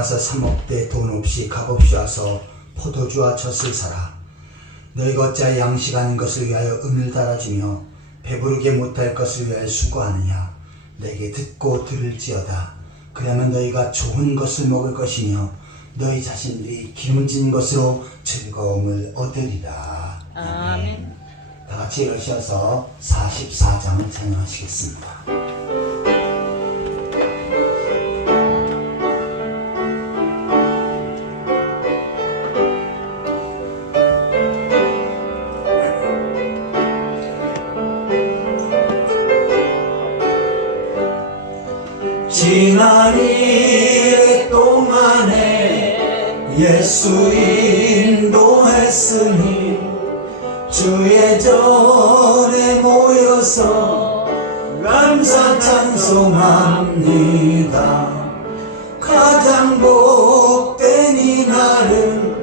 와서 사먹되 돈 없이 값없이 와서 포도주와 젖을 사라. 너희가 어찌하여 양식 아닌 것을 위하여 은을 달아주며 배부르게 못할 것을 위하여 수고하느냐. 내게 듣고 들을지어다. 그러면 너희가 좋은 것을 먹을 것이며 너희 자신들이 기름진 것으로 즐거움을 얻으리라. 아멘. 다 같이 일어서서 44장을 찬양하시겠습니다. 지난 1회 동안에 예수 인도했으니 주의 전에 모여서 감사 찬송합니다. 가장 복된 이날은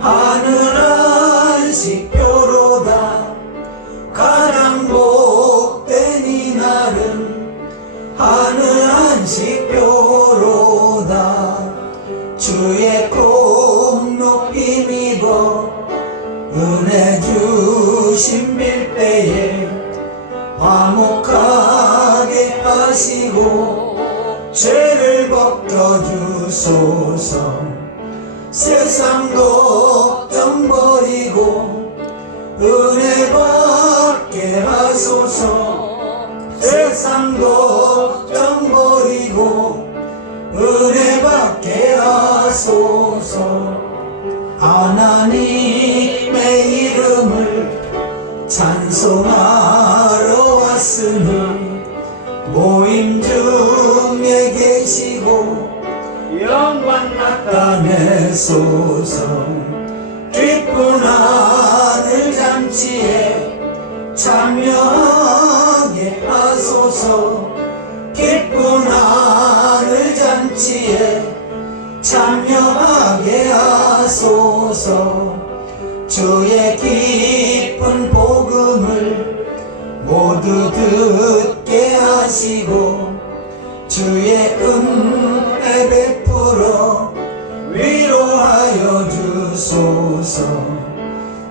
하늘 안식표로다. 가장 복된 이날은 하늘 안식표로다. 주의 공 높이 입어 은혜 주신 빌때에 화목하게 하시고 죄를 벗겨주소서. 세상 걱정 버리고 은혜 받게 하소서. 세상 걱정 버리고 은혜 받게 하소서. 하나님의 이름을 찬송하러 왔으니 모임 중에 계시고 영광 나타내소서. 기쁜 하늘 잔치에 참여하게 하소서. 기쁜 하늘 잔치에 참여하게 하소서. 주의 깊은 복음을 모두 듣게 하시고 주의 은혜 베풀어 위로하여 주소서.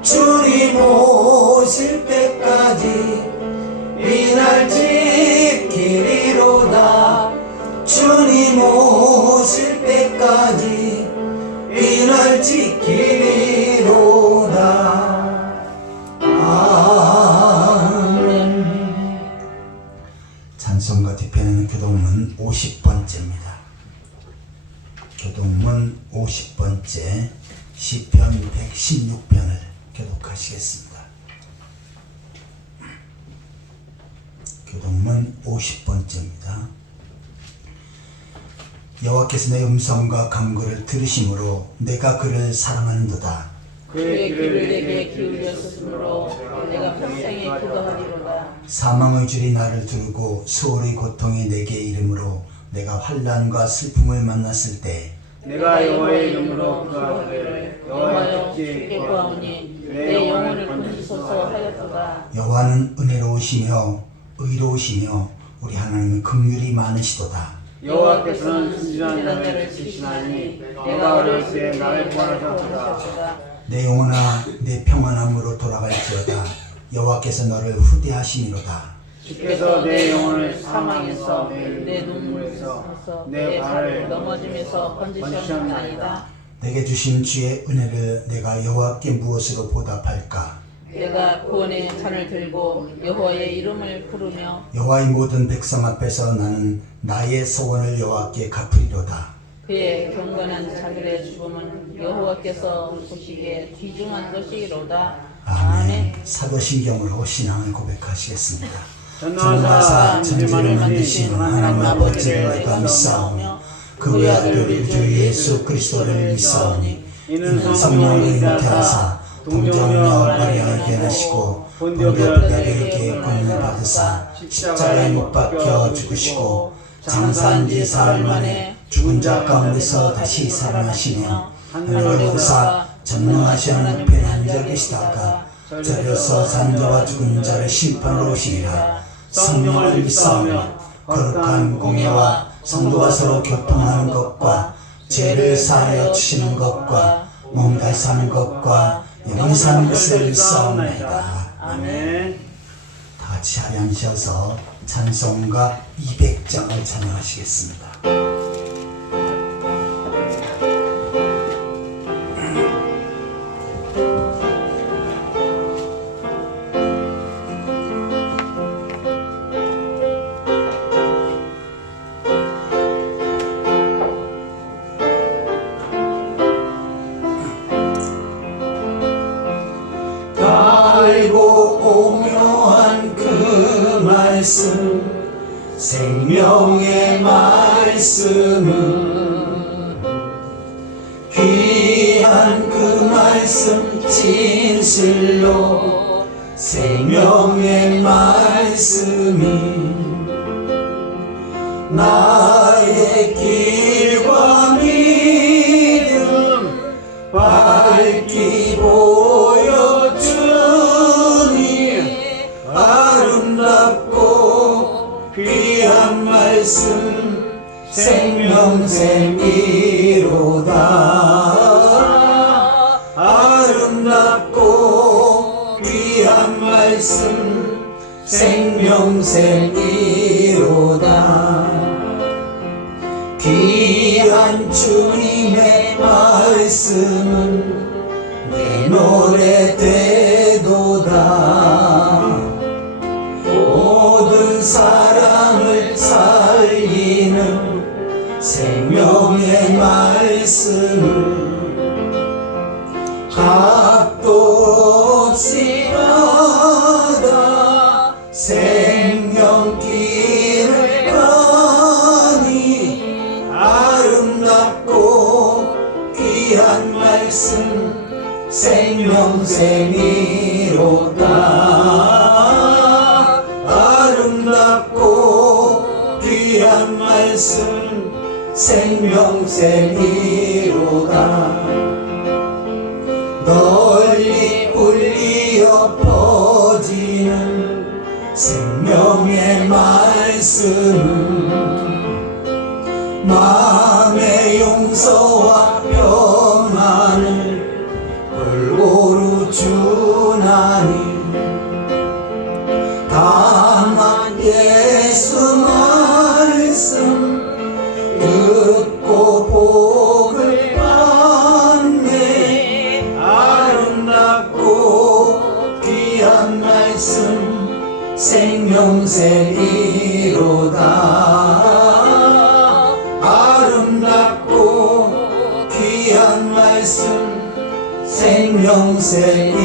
주님 오실 때까지 이 날 지키리로다. 주님 오실 때까지 이 날 지키리로다. 아멘. 찬송가 뒤편에는 교동문 50번째입니다. 교동문 50번째 시편 116편을 교독하시겠습니다. 교동문 50번째입니다. 여호와께서 내 음성과 간구를 들으심으로 내가 그를 사랑하는도다. 그의 귀를 내게 기울였으므로 내가 평생에 기도하리로다. 사망의 줄이 나를 두르고 수월의 고통이 내게 이름으로 내가 환난과 슬픔을 만났을 때 내가 여호와의 이름으로 구하기를 여호와여 주께 구하오니 내 영혼을 건지소서 하였도다. 여호와는 은혜로우시며 의로우시며 우리 하나님은 긍휼이 많으시도다. 여호와께서는 순진한 자를 지시나니 내가 어렸을 때 나를 구하셨도다. 내 영혼아 내 평안함으로 돌아갈지어다. 여호와께서 너를 후대하시니로다. 주께서 내 영혼을 사망에서 내 눈물에서 내 발을 넘어짐에서 건지셨나이다. 내게 주신 주의 은혜를 내가 여호와께 무엇으로 보답할까? 내가 구원의 잔을 들고 여호와의 이름을 부르며 여호와의 모든 백성 앞에서 나는 나의 소원을 여호와께 갚으리로다. 그의 경건한 자들의 죽음은 여호와께서 보시기에 귀중한 것이로다. 아멘. 사도신경으로 신앙을 고백하시겠습니다. 전능하사 천지를 만드신 하나님 아버지를 내가 믿사오며 그의 아들 우리 주 예수 그리스도를 믿사오니 이는 성령을 잉태하사 동정녀 마리아에게 나시고 본디오 빌라도에게 권능을 받으사 십자가에 못 박혀 죽으시고 장사한 지 사흘 만에 죽은 자 가운데서 다시 살아나시며 하늘을 오르사 전능하신 하나님 앉아 계시다가 저려서 산 자와 죽은 자를 심판하러 오시리라. 성령을 믿사오며 거룩한 공예와 성도가 서로 교통하는 것과 죄를 사하여 주시는 것과 몸 다시 사는 것과 영원히 사는 것을 믿사옵나이다. 아멘. 다 같이 자리에 앉으셔서 찬송가 200장을 찬양하시겠습니다. 달고 오묘한 그 말씀 생명의 말씀은 귀한 그 말씀 진실로 생명의 말씀이 나의 길과 믿음 밝히 보여주니 아름답고 귀한 말씀 생명샘이로다. 아름답고 귀한 말씀 생명샘이로다. 귀한 주님의 말씀은 내 노래 되도다. 모든 사람을 살리는 생명의 말씀을 값도 없이 받아 생명길을 가니 아름답고 귀한 말씀 생명샘이로다. 아름답고 귀한 말씀 생명샘이로다. 널리 울리어 퍼지는 생명의 말씀은 마음의 용서와 평안을 골고루 주나니 다만 예수 말씀 듣고 복을 받네. 아름답고 귀한 말씀 생명샘이로다. 아름답고 귀한 말씀 생명샘이로다.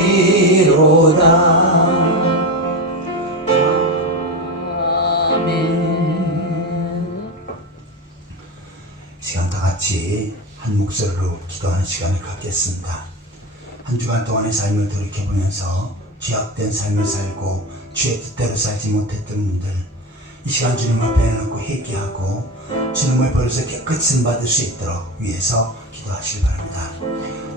시간 다 같이 한 목소리로 기도하는 시간을 갖겠습니다. 한 주간 동안의 삶을 돌이켜보면서 죄악된 삶을 살고 주의 뜻대로 살지 못했던 분들, 이 시간 주님 앞에 놓고 회개하고 주님을 버려서 깨끗이 받을 수 있도록 위해서 기도하시기 바랍니다.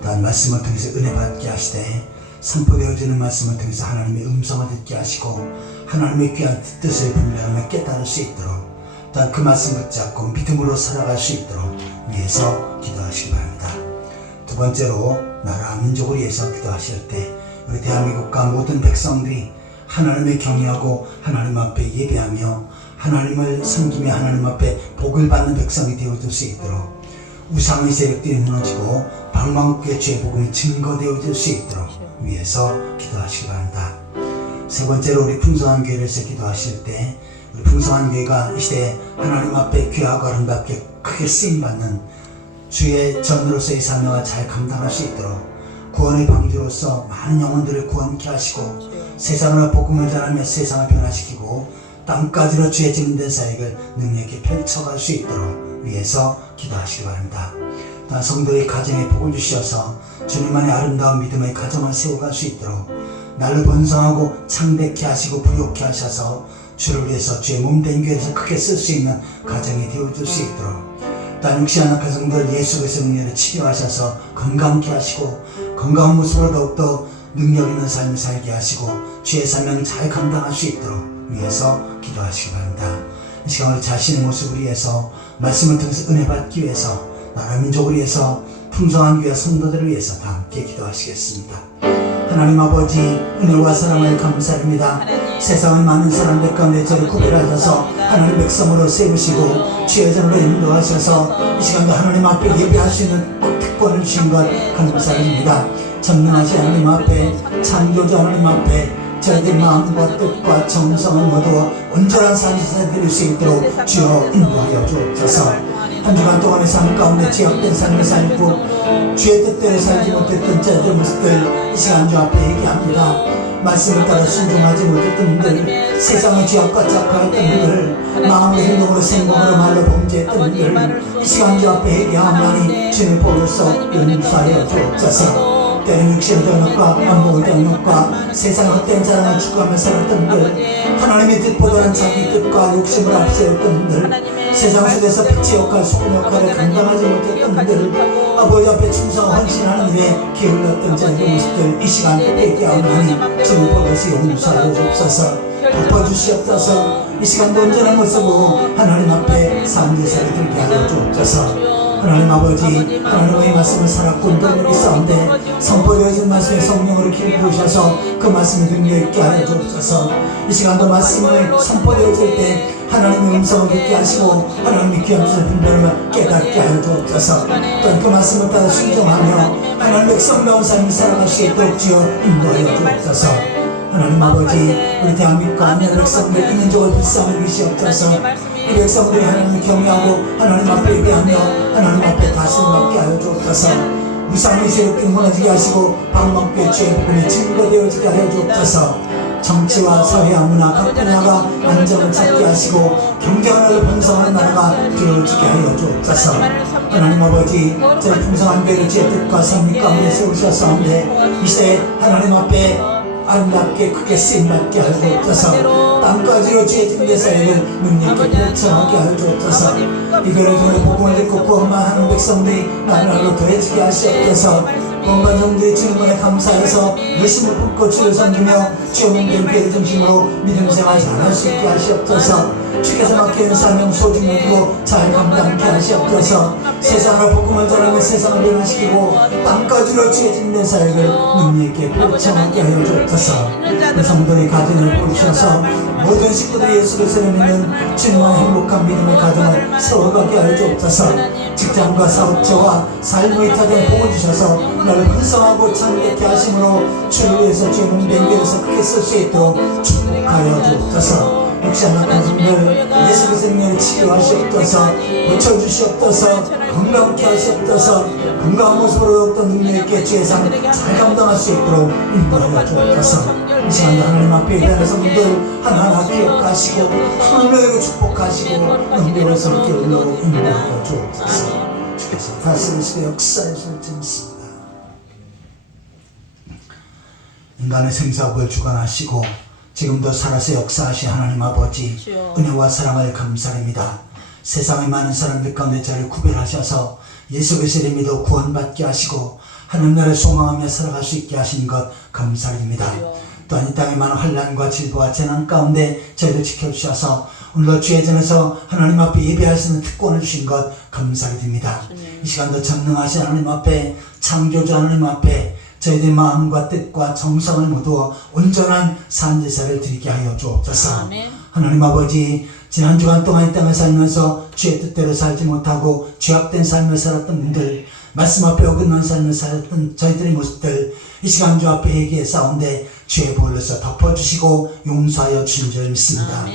또한 말씀을 통해서 은혜 받게 하시되 선포되어지는 말씀을 통해서 하나님의 음성을 듣게 하시고 하나님의 귀한 뜻을 분별하며 깨달을 수 있도록, 또한 그 말씀 붙잡고 믿음으로 살아갈 수 있도록 위해서 기도하시기 바랍니다. 두 번째로 나라 민족을 위해서 기도하실 때 우리 대한민국과 모든 백성들이 하나님을 경외하고 하나님 앞에 예배하며 하나님을 섬기며 하나님 앞에 복을 받는 백성이 되어줄 수 있도록, 우상의 세력들이 무너지고 방망국의 죄 복음이 증거되어질 수 있도록 위해서 기도하시기 바랍니다. 세 번째로 우리 풍성한 교회를 위해서 기도하실 때 우리 풍성한 교회가 이 시대에 하나님 앞에 귀하고 아름답게 크게 쓰임받는 주의 전으로서의 사명을 잘 감당할 수 있도록 구원의 방주로서 많은 영혼들을 구원케 하시고 세상으로 복음을 전하며 세상을 변화시키고 땅까지로 주의 증인된 사역을 능력있게 펼쳐갈 수 있도록 위해서 기도하시기 바랍니다. 또한 성도의 가정에 복을 주셔서 주님만의 아름다운 믿음의 가정을 세워갈 수 있도록 날로 번성하고 창대케 하시고 부욕케 하셔서 주를 위해서 주의 몸된 교회에서 크게 쓸 수 있는 가정이 되어줄 수 있도록, 또한 육신한 가정들 예수 그리스도의 능력으로 치료하셔서 건강케 하시고 건강한 모습으로 더욱더 능력 있는 삶을 살게 하시고 주의 사명 잘 감당할 수 있도록 위해서 기도하시기 바랍니다. 이 시간 우리 자신의 모습을 위해서 말씀을 통해서 은혜 받기 위해서 나라 민족을 위해서 풍성한 교회 성도들을 위해서 다 함께 기도하시겠습니다. 하나님 아버지 은혜와 사랑을 감사드립니다. 세상의 많은 사람들 가운데 저를 구별하셔서 하나님 백성으로 세우시고 주의 전으로 인도하셔서 이 시간도 하나님 앞에 예배할 수 있는 특권을 주신 것 감사드립니다. 전능하신 하나님 앞에 창조주 하나님 앞에 저희들 마음과 뜻과 정성을 모두 온전한 삶을 드릴 수 있도록 주여 인도하여 주옵소서. 한 주간 동안의 삶 가운데 죄악된 삶을 살고 주의 뜻대로 살지 못했던 저희들 모습들 이 시간 주 앞에 얘기합니다. 말씀을 따라 순종하지 못했던 분들, 세상의 죄악과 착각했던 분들, 마음의 행동으로 생각으로 말로 범죄했던 분들 이 시간 주 앞에 얘기하오니 주님 보로서 용서하여 주옵소서. 때는 육신의 정욕과 안목의 정욕과 세상의 헛된 사랑을 추구하며 살았던 분들, 하나님의 뜻보다는 자기 뜻과 욕심을 앞세웠던 분들, 세상 속에서 빛의 역할, 소금의 역할을 감당하지 못했던 분들, 아버지 앞에 충성 헌신하는 일에 게을렀던 자의 모습들 이 시간 회개하오니 주님 보로서 용서하여 주옵소서. 덮어주시옵소서. 이 시간도 온전한 모습으로 하나님 앞에 산제사를 들게 하여 주옵소서. 하나님 아버지, 하나님의 말씀을 살았고 온전히 싸운데 선포되어진 말씀의 성령으로 기쁘셔서 그 말씀이 능력있게 하여 주옵소서. 이 시간도 말씀을 선포되어질 때 하나님의 음성을 듣게 하시고 하나님의 귀한 뜻을 분별하며 깨닫게 하여 주옵소서. 또한 그 말씀을 따라 순종하며 하나님의 백성다운 삶을 살아갈 수 있도록 주여 인도하여 주옵소서. 하나님 아버지, 우리 대한민국과 하나님의 백성들 이 민족을 불쌍히 여기시옵소서. 이 백성들이 하나님을 경외하고 하나님 앞에 예배하며 하나님 앞에 다스림 받게 하여 주옵소서. 무상의 세력들 무너지게 하시고 방망교회 주의 복음이 증거되어지게 하여 주옵소서. 정치와 사회와 문화 각 분야가 안정을 찾게 하시고 경제가 나를 번성하는 나라가 되어지게 하여 주옵소서. 하나님 아버지, 저희 풍성한 교회를 주의 뜻과 성리 가운데 세우셨사온데 이 시대에 하나님 앞에 아름답게 크게 쓰임받게 하여 주옵소서. 땅까지로 주의 증대사역을 능력있게 펼쳐나게 하여 주옵소서. 이거를 통해 복음을 듣고 구원만하는 백성들이 날로 더해지게 하시옵소서. 구원받은 성들이 주님 은혜 감사해서 열심을 품고 주를 섬기며 주의 몸된 교회를 중심으로 믿음 생활 잘할 수 있게 하시옵소서. 주께서 맡기는 사명 소중히 두고 잘 감당케 하시옵소서. 세상을 복음을 전하며 세상을 변화시키고 땅까지로 주의 증대사역을 능력있게 펼쳐나게 하여 주옵소서. 그 성도의 가정을 부르셔서 모든 식구들이 예수 그리스도를 믿는 주님과 행복한 믿음의 가정을 세워가게 하여 주옵소서. 직장과 사업체와 삶의 이타된 복을 주셔서 나를 번성하고 창대케 하심으로 주를 위해서 주의 몸된 교회에서 크게 쓸 수 있도록 축복하여 주옵소서. 역시 하나님 성들 예수 그리스도의 능력을 치료하시옵소서. 고쳐주시옵소서. 건강케 하시옵소서. 건강한 모습으로 어떤 능력있게 주의 삶 잘 감당할 수 있도록 인도하여 주옵소서. 이 시간도 하나님 앞에 예배하는 성들 하나하나 기억하시고 하늘로 축복하시고 은혜로서롭게 올라오고 인도하여 주옵소서. 주께서 다스리시고 역사하실 줄 믿습니다. 인간의 생사복을 주관하시고 지금도 살아서 역사하신 하나님 아버지, 은혜와 사랑을 감사합니다. 세상의 많은 사람들 가운데 저를 구별하셔서 예수 그리스도를 믿어 구원받게 하시고 하나님 나라를 소망하며 살아갈 수 있게 하신 것 감사드립니다. 또한 이 땅의 많은 환난과 질보와 재난 가운데 저희를 지켜주셔서 오늘도 주의 전에서 하나님 앞에 예배할 수 있는 특권을 주신 것 감사드립니다. 이 시간도 전능하신 하나님 앞에 창조주 하나님 앞에 저희들의 마음과 뜻과 정성을 모두 온전한 산제사를 드리게 하여 주옵소서. 하나님 아버지, 지난 주간 동안 이 땅을 살면서 주의 뜻대로 살지 못하고 죄악된 삶을 살았던 분들, 말씀 앞에 어긋난 삶을 살았던 저희들의 모습들 이 시간 주 앞에 얘기해 싸운데 주의 보혈로서 덮어주시고 용서하여 주신 줄 믿습니다.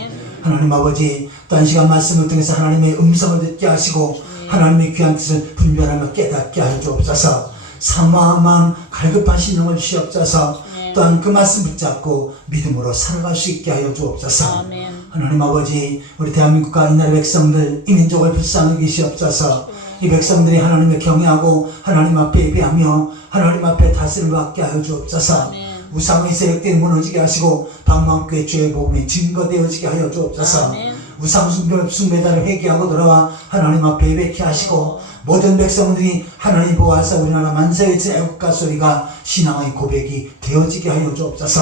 하나님 아버지, 또한 시간 말씀을 통해서 하나님의 음성을 듣게 하시고 하나님의 귀한 뜻을 분별하며 깨닫게 하여 주옵소서. 사모한 마음 갈급한 심령을 주시옵소서. 또한 그 말씀 붙잡고 믿음으로 살아갈 수 있게 하여 주옵소서. 하나님 아버지, 우리 대한민국과 이 나라 백성들 이 민족을 불쌍히 여기시옵소서. 이 백성들이 하나님을 경외하고 하나님 앞에 예배하며 하나님 앞에 다스림을 받게 하여 주옵소서. 우상의 세력들이 무너지게 하시고 방망교회 주의 복음이 증거되어지게 하여 주옵소서. 우상 숭배자를 회개하고 돌아와 하나님 앞에 예배케 하시고 모든 백성들이 하나님 보호하사 우리나라 만세의 애국가 소리가 신앙의 고백이 되어지게 하여 주옵소서.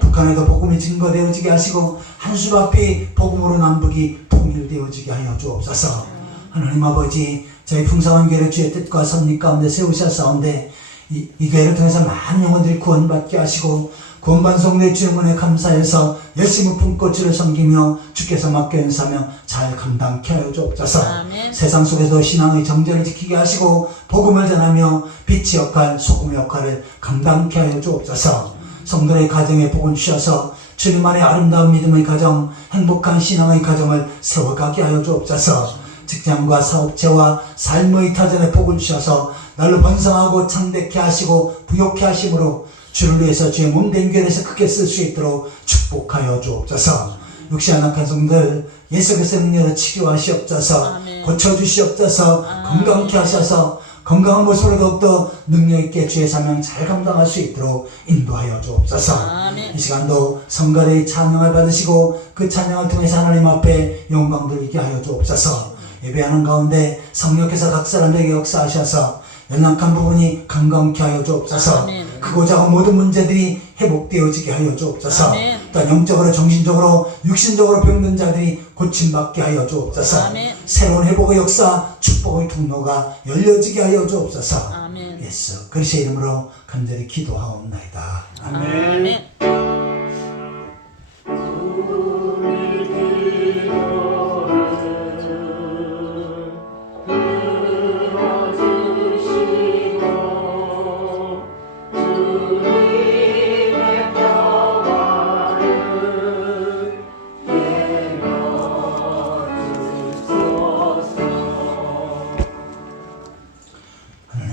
북한에도 복음이 증거되어지게 하시고 한수밭이 복음으로 남북이 통일되어지게 하여 주옵소서. 하나님 아버지, 저희 풍성한 교회를 주의 뜻과 섭리 가운데 세우셨사온데 이 교회를 통해서 많은 영혼들이 구원받게 하시고 구원받은 성도의 주의 은혜에 감사해서 열심히 품고 주를 섬기며 주께서 맡겨진 사명 잘 감당케 하여 주옵소서. 아멘. 세상 속에서 신앙의 정절을 지키게 하시고 복음을 전하며 빛의 역할, 소금의 역할을 감당케 하여 주옵소서. 성도의 가정에 복을 주셔서 주님 안에 아름다운 믿음의 가정, 행복한 신앙의 가정을 세워가게 하여 주옵소서. 직장과 사업체와 삶의 타전에 복을 주셔서 날로 번성하고 창대케 하시고 부욕케 하심으로 주를 위해서 주의 몸된 교회에서 크게 쓸 수 있도록 축복하여 주옵소서. 육신한 악한 성들 예수 그리스도의 능력으로 치료하시옵소서. 아멘. 고쳐주시옵소서. 건강케 하셔서 건강한 모습으로 더욱더 능력있게 주의 사명 잘 감당할 수 있도록 인도하여 주옵소서. 아멘. 이 시간도 성가대의 찬양을 받으시고 그 찬양을 통해서 하나님 앞에 영광 돌리게 하여 주옵소서. 예배하는 가운데 성령께서 각 사람에게 역사하셔서 연약한 부분이 강건케 하여 주옵소서. 아멘. 크고 작은 모든 문제들이 회복되어지게 하여 주옵소서. 아멘. 또한 영적으로 정신적으로 육신적으로 병든 자들이 고침받게 하여 주옵소서. 아멘. 새로운 회복의 역사 축복의 통로가 열려지게 하여 주옵소서. 아멘. 예수 그리스도의 이름으로 간절히 기도하옵나이다. 아멘.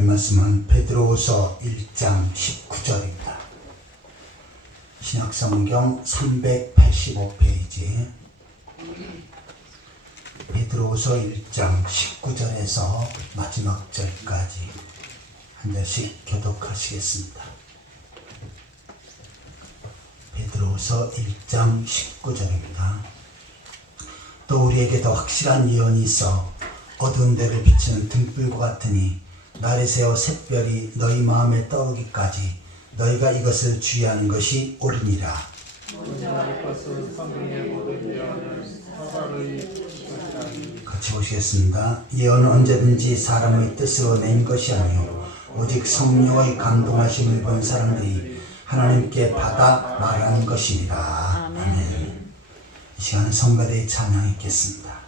하나님 말씀은 베드로후서 1장 19절입니다. 신약성경 385페이지 베드로후서 1장 19절에서 마지막 절까지 한 절씩 교독하시겠습니다. 베드로후서 1장 19절입니다. 또 우리에게 더 확실한 예언이 있어 어두운 데를 비치는 등불과 같으니 날이 새어 샛별이 너희 마음에 떠오르기까지 너희가 이것을 주의하는 것이 옳으니라. 같이 보시겠습니다. 예언은 언제든지 사람의 뜻으로 낸 것이 아니요 오직 성령의 감동하심을 본 사람들이 하나님께 받아 말하는 것이니라. 아멘. 이 시간 성가대의 찬양 있겠습니다.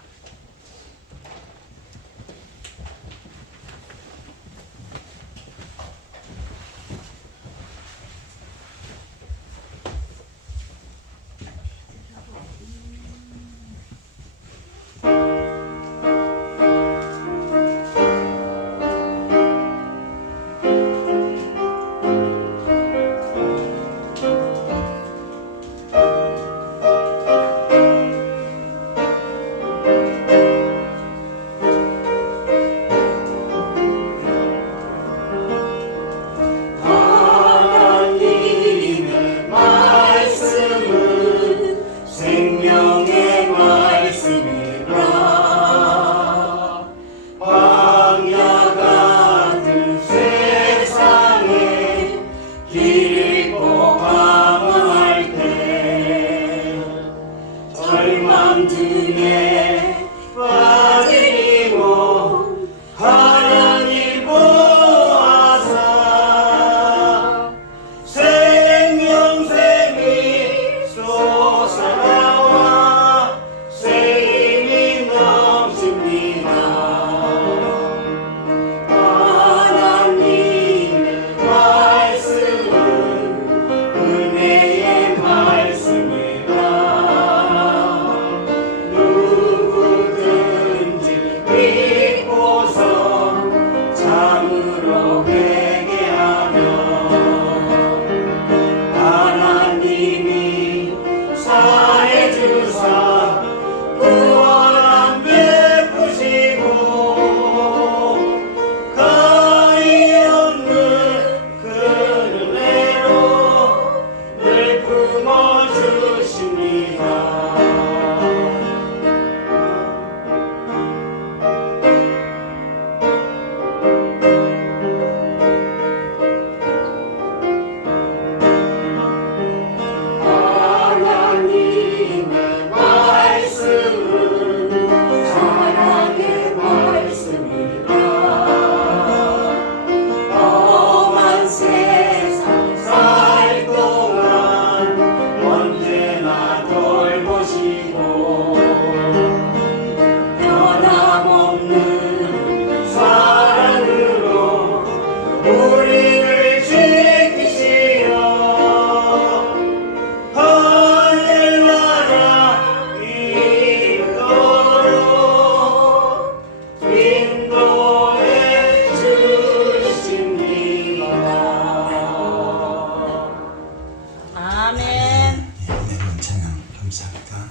감사합니다.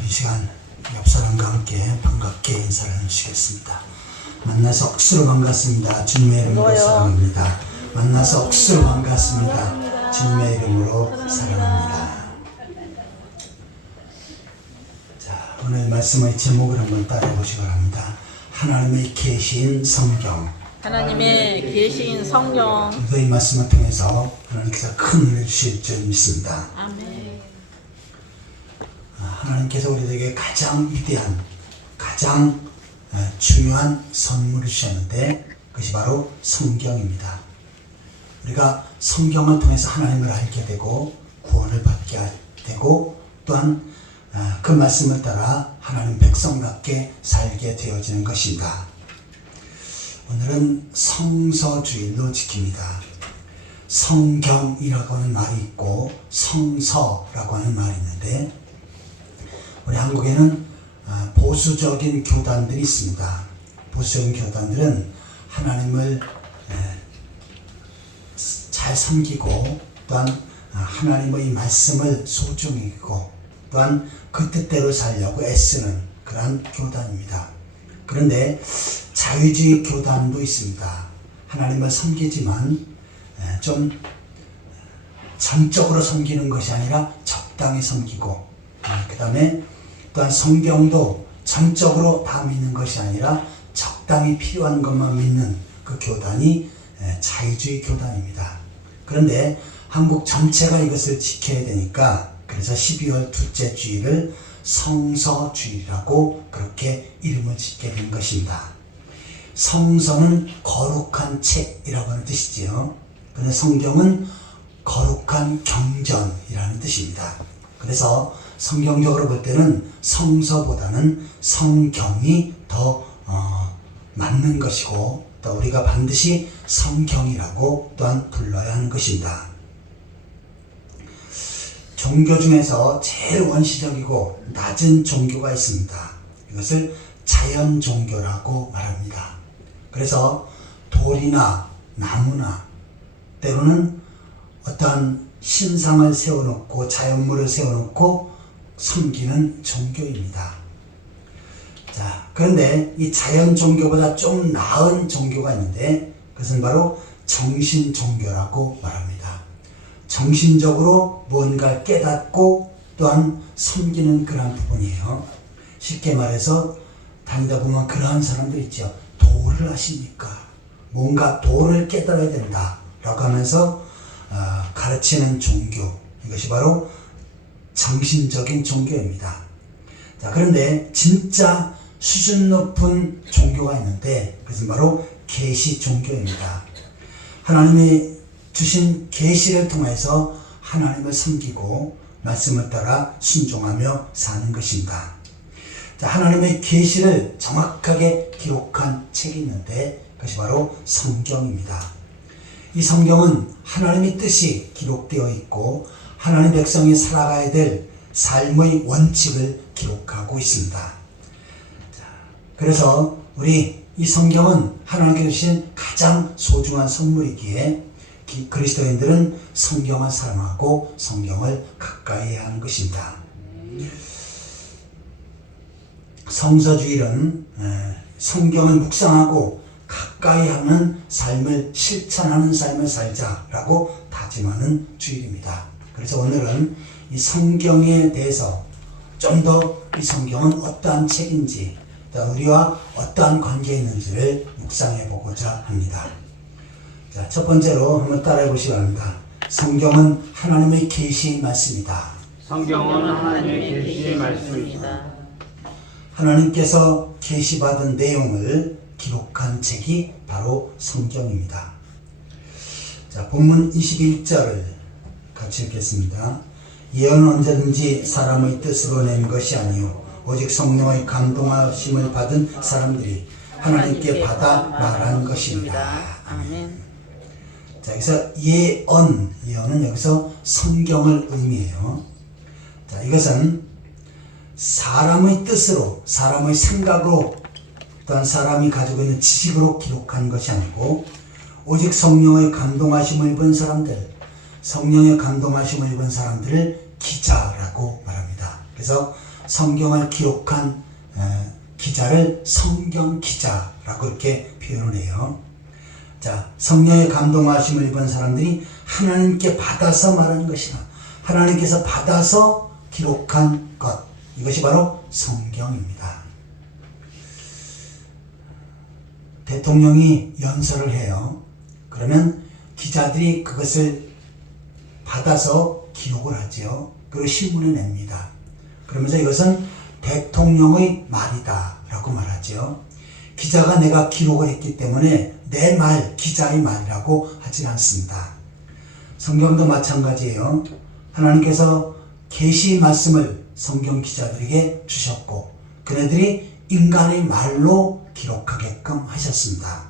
우리 시간 옆 사람과 함께 반갑게 인사를 해주시겠습니다. 만나서 억수로 반갑습니다. 주님의 이름으로 사랑합니다. 만나서 억수로 반갑습니다. 주님의 이름으로 사랑합니다. 자, 오늘 말씀의 제목을 한번 따라해 보시기 바랍니다. 하나님의 계시인 성경. 하나님의 계시인 성경. 오늘도 이 말씀을 통해서 하나님께서 큰 은혜를 주실 줄 믿습니다. 아멘. 하나님께서 우리에게 가장 위대한, 가장 중요한 선물을 주셨는데 그것이 바로 성경입니다. 우리가 성경을 통해서 하나님을 알게 되고 구원을 받게 되고 또한 그 말씀을 따라 하나님 백성답게 살게 되어지는 것입니다. 오늘은 성서주일로 지킵니다. 성경이라고 하는 말이 있고 성서라고 하는 말이 있는데 우리 한국에는 보수적인 교단들이 있습니다. 보수적인 교단들은 하나님을 잘 섬기고 또한 하나님의 말씀을 소중히 여기고 또한 그 뜻대로 살려고 애쓰는 그러한 교단입니다. 그런데 자유주의 교단도 있습니다. 하나님을 섬기지만 좀 전적으로 섬기는 것이 아니라 적당히 섬기고 그 다음에 또한 성경도 전적으로 다 믿는 것이 아니라 적당히 필요한 것만 믿는 그 교단이 자유주의 교단입니다. 그런데 한국 전체가 이것을 지켜야 되니까 그래서 12월 둘째 주일을 성서주일이라고 그렇게 이름을 짓게 된 것입니다. 성서는 거룩한 책이라고 하는 뜻이지요. 그런데 성경은 거룩한 경전이라는 뜻입니다. 그래서 성경적으로 볼 때는 성서보다는 성경이 더 맞는 것이고 또 우리가 반드시 성경이라고 또한 불러야 하는 것입니다. 종교 중에서 제일 원시적이고 낮은 종교가 있습니다. 이것을 자연 종교라고 말합니다. 그래서 돌이나 나무나 때로는 어떠한 신상을 세워놓고 자연물을 세워놓고 섬기는 종교입니다. 자, 그런데 이 자연 종교보다 좀 나은 종교가 있는데 그것은 바로 정신 종교라고 말합니다. 정신적으로 뭔가 깨닫고 또한 섬기는 그런 부분이에요. 쉽게 말해서 다니다 보면 그러한 사람들 있죠. 도를 하십니까? 뭔가 도를 깨달아야 된다 라고 하면서 가르치는 종교, 이것이 바로 정신적인 종교입니다. 자, 그런데 진짜 수준 높은 종교가 있는데 그것은 바로 계시 종교입니다. 하나님이 주신 계시를 통해서 하나님을 섬기고 말씀을 따라 순종하며 사는 것입니다. 자, 하나님의 계시를 정확하게 기록한 책이 있는데 그것이 바로 성경입니다. 이 성경은 하나님의 뜻이 기록되어 있고 하나님 백성이 살아가야 될 삶의 원칙을 기록하고 있습니다. 자, 그래서 우리 이 성경은 하나님께 주신 가장 소중한 선물이기에 그리스도인들은 성경을 사랑하고 성경을 가까이 해야 하는 것입니다. 성서주일은 성경을 묵상하고 가까이 하는 삶을 실천하는 삶을 살자라고 다짐하는 주일입니다. 그래서 오늘은 이 성경에 대해서 좀 더 이 성경은 어떠한 책인지 우리와 어떠한 관계에 있는지를 묵상해 보고자 합니다. 자, 첫 번째로 한번 따라해 보시기 바랍니다. 성경은 하나님의 계시 말씀이다. 성경은 하나님의 계시의 말씀입니다. 하나님께서 계시받은 내용을 기록한 책이 바로 성경입니다. 자, 본문 21절을 같이 읽겠습니다. 예언은 언제든지 사람의 뜻으로 낸 것이 아니요 오직 성령의 감동하심을 받은 사람들이 하나님께 받아 말한 것입니다. 아멘. 자, 여기서 예언은 여기서 성경을 의미해요. 자, 이것은 사람의 뜻으로, 사람의 생각으로, 또한 사람이 가지고 있는 지식으로 기록한 것이 아니고 오직 성령의 감동하심을 입은 사람들, 성령의 감동하심을 입은 사람들을 기자라고 말합니다. 그래서 성경을 기록한 기자를 성경 기자라고 이렇게 표현을 해요. 자, 성령의 감동하심을 입은 사람들이 하나님께 받아서 말하는 것이나 하나님께서 받아서 기록한 것, 이것이 바로 성경입니다. 대통령이 연설을 해요. 그러면 기자들이 그것을 받아서 기록을 하죠. 그리고 신문에 냅니다. 그러면서 이것은 대통령의 말이다 라고 말하죠. 기자가 내가 기록을 했기 때문에 내 말, 기자의 말이라고 하지 않습니다. 성경도 마찬가지예요. 하나님께서 계시 말씀을 성경 기자들에게 주셨고 그네들이 인간의 말로 기록하게끔 하셨습니다.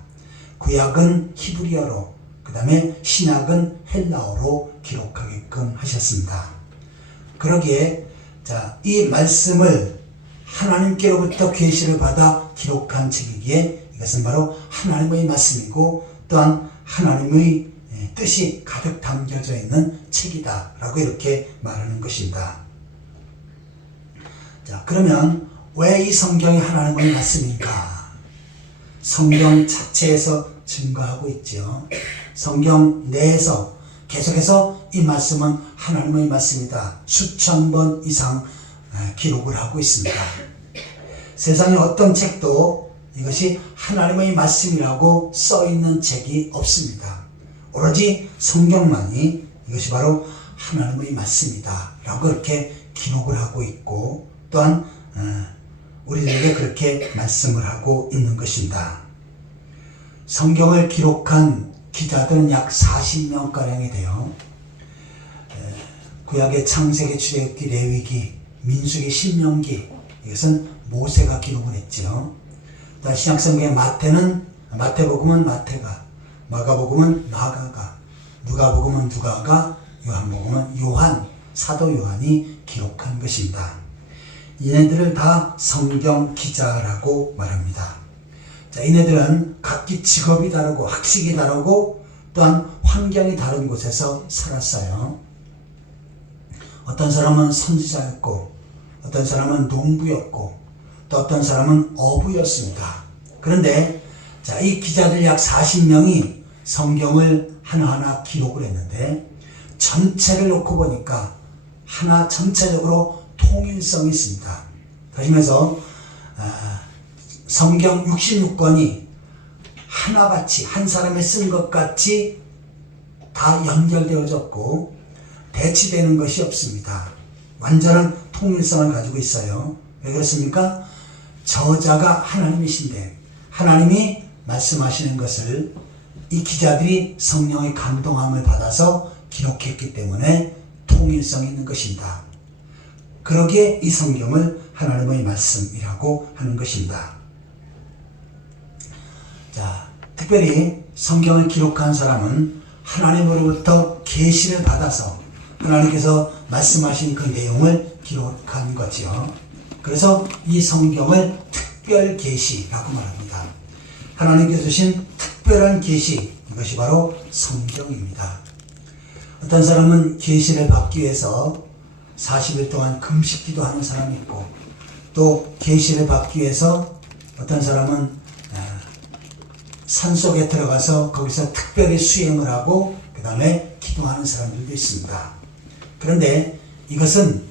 구약은 히브리어로, 그 다음에 신약은 헬라어로 기록하게끔 하셨습니다. 그러기에 이 말씀을 하나님께로부터 계시를 받아 기록한 책이기에 이것은 바로 하나님의 말씀이고 또한 하나님의 뜻이 가득 담겨져 있는 책이다 라고 이렇게 말하는 것입니다. 자, 그러면 왜 이 성경이 하나님의 말씀인가? 성경 자체에서 증거하고 있죠. 성경 내에서 계속해서 이 말씀은 하나님의 말씀이다. 수천 번 이상 기록을 하고 있습니다. 세상에 어떤 책도 이것이 하나님의 말씀이라고 써 있는 책이 없습니다. 오로지 성경만이 이것이 바로 하나님의 말씀이다 라고 이렇게 기록을 하고 있고 또한 우리들에게 그렇게 말씀을 하고 있는 것입니다. 성경을 기록한 기자들은 약 40명가량이 돼요. 구약의 창세기, 출애굽기, 레위기, 민수기, 신명기, 이것은 모세가 기록을 했죠. 신약성경의 마태복음은 마태가, 마가복음은 마가가, 누가복음은 누가가, 요한복음은 요한, 사도 요한이 기록한 것입니다. 얘네들을 다 성경 기자라고 말합니다. 자, 얘네들은 각기 직업이 다르고 학식이 다르고 또한 환경이 다른 곳에서 살았어요. 어떤 사람은 선지자였고 어떤 사람은 농부였고 또 어떤 사람은 어부였습니다. 그런데 자, 이 기자들 약 40명이 성경을 하나하나 기록을 했는데 전체를 놓고 보니까 하나 전체적으로 통일성이 있습니다. 그러면서 성경 66권이 하나같이 한 사람이 쓴 것 같이 다 연결되어졌고 대치되는 것이 없습니다. 완전한 통일성을 가지고 있어요. 왜 그렇습니까? 저자가 하나님이신데 하나님이 말씀하시는 것을 이 기자들이 성령의 감동함을 받아서 기록했기 때문에 통일성이 있는 것입니다. 그러기에 이 성경을 하나님의 말씀이라고 하는 것입니다. 자, 특별히 성경을 기록한 사람은 하나님으로부터 계시를 받아서 하나님께서 말씀하신 그 내용을 기록한 거죠. 그래서 이 성경을 특별 계시라고 말합니다. 하나님께서 주신 특별한 계시, 이것이 바로 성경입니다. 어떤 사람은 계시를 받기 위해서 40일 동안 금식 기도하는 사람이 있고 또 계시를 받기 위해서 어떤 사람은 산속에 들어가서 거기서 특별히 수행을 하고 그 다음에 기도하는 사람들도 있습니다. 그런데 이것은